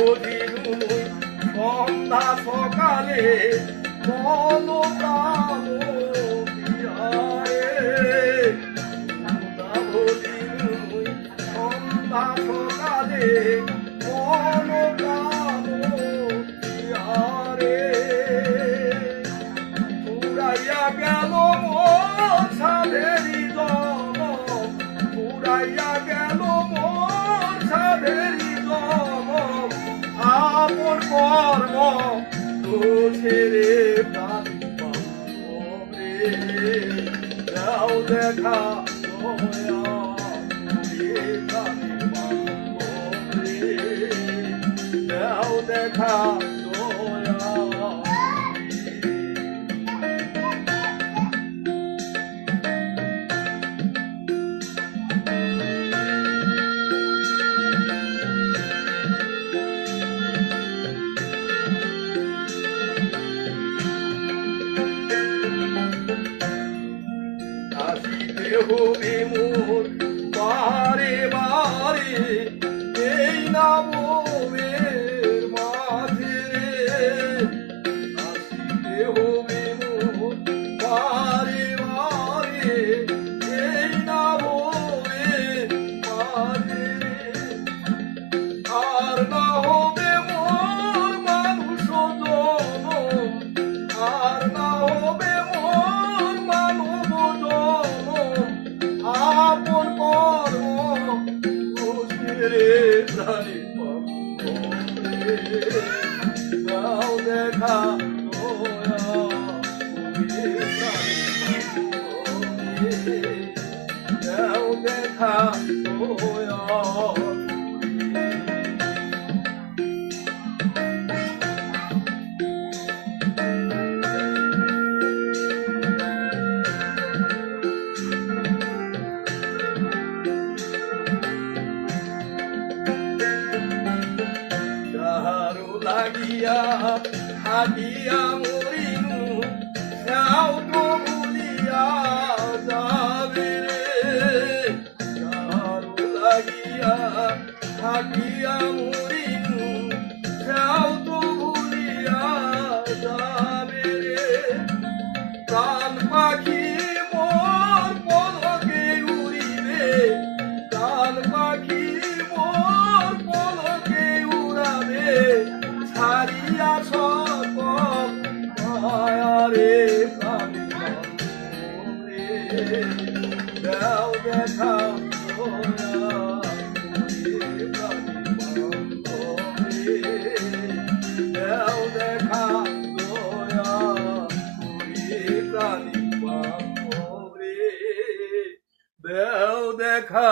বুঝিনু সন্ধ্যা সকালে মন প্রাণ বিহারে বুঝিনু সন্ধ্যা সকালে মন প্রাণ বিহারে পুরাইয়া গেল মোর সাধেরি জনম পুরাইয়া গেল মোর সাধেরি জনম আপন কর্ম দোষেরে প্রাণ রে দাও দেখা দয়া দাও দেখা আসিতে হবে মোর বারে বারে এই নবমের মাঝে আসিতে হবে মোর বারে বারে এই নবমের মাঝে আর না হবে মোর মানুষ জনম আর না হবে মোর মানব আপন কর্ম দোষেরে প্রাণী দাও দেখা দয়া দাও দেখা দয়া লাগিয়া থাকিয়া মরিনু যাও তো ভুলিয়া যাবে যারু লাগিয়া থাকিয়া মরিনু যাও তো ভুলিয়া যাবে প্রাণ পাখি মোর পলকে উড়িবে প্রাণ পাখি মোর পলকে উড়াবে ছাড়িয়া সকল মায়ারে প্রাণী দাও দেখা দাও দেখা প্রাণী দাও দেখা